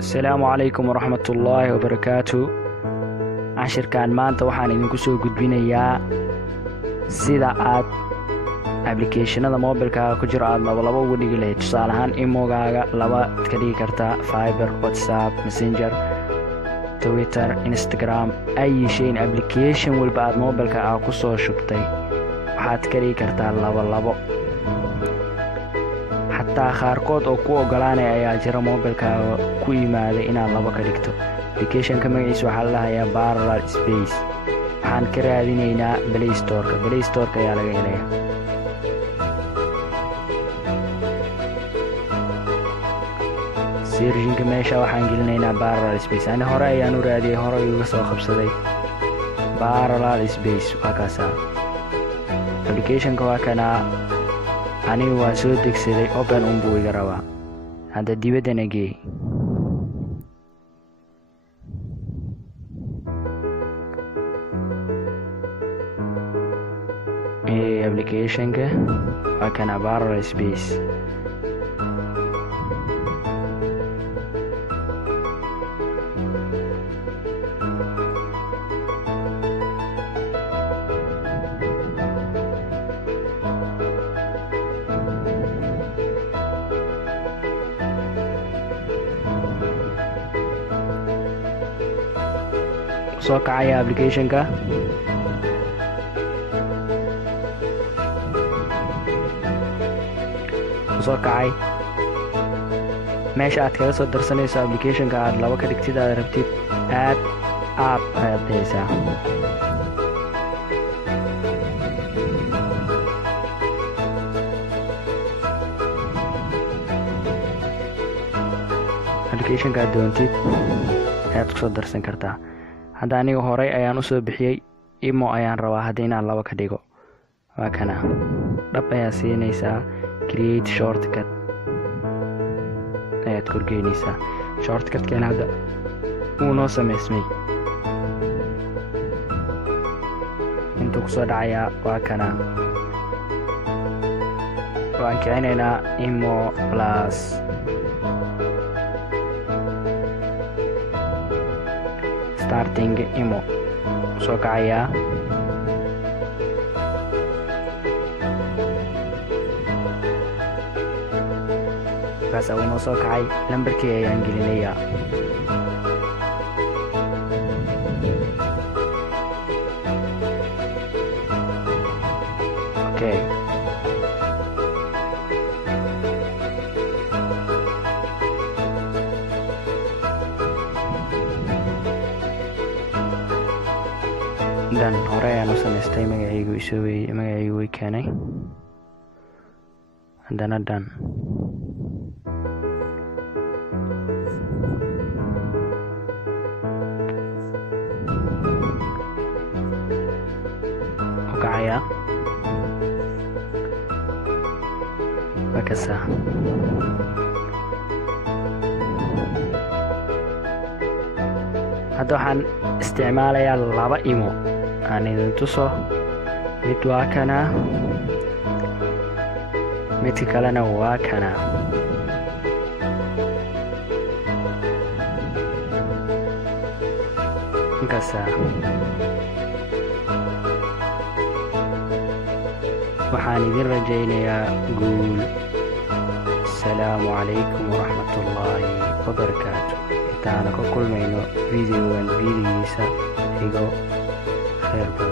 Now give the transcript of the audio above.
السلام عليكم ورحمة الله وبركاته. عشركان maanta waxaan idinku soo gudbinayaa sida aad applicationada mobilkaaga ku jiro aad laba ugu dhigi lahayd. Tusaale ahaan imogaaga laba ka dhigi kartaa Fiber, WhatsApp, Messenger, Twitter, Instagram, ay shay application walba aad mobilkaaga ku soo shubtay waxaad ka dhigi kartaa laba. xataa qaarkood oo ku ogolaanaya ayaa jira mobilkaaga ku yimaaday inaad laba ka dhigto. applicationka magaciisa waxaa la dhahayaa Parallel Space. waxaan ka raadinaynaa Play Store-ka ayaa laga helayaa. searching-ka meesha waxaan gelinaynaa Parallel Space. ani hore ayaan u raadiyay, hore iga soo qabsaday Parallel Space. waa kaasa applicationka waa kana. anigu waa soo degsaday, open buu iga rabaa. hadda dibaddana geey. applicationka waa kana Parallel Space. soo kacaya applicationka. soo kacay meesha aad kaga soo darsanayso applicationka aad laba ka dhigtid aad rabtid add app ayaad dhahaysaa. applicationka aad doontid ayaad kusoo darsan kartaa. hadda aniga horey ayaan u soo bixiyey imo ayaan rabaa hadda inaan laba ka dhigo. waa kana dhab ayaa siinaysaa create shortcut ayaad korgeynaysaa. shortcutkan hadda wuu noo samaysmay. intuu kusoo dhacayaa waa kana. waan kicinaynaa imo plus starting imo soo kacayaa. markaas uu noo soo kacay, lambarkii ayaan gelinayaa. okay dan hore ayaan u samaystay. magacaygu way keenay. haddana dan u kacaya. waa kasa hadda waxaan isticmaalayaa laba imo. aan idin tuso. mid waa kana, midka kalena waa kana. inkasta waxaan idin rajaynayaa guul. asalaamu calaykum waraxmatullaahi wabarakaatu. intaana ka kulmayno videogan videogiisa xigo. خير.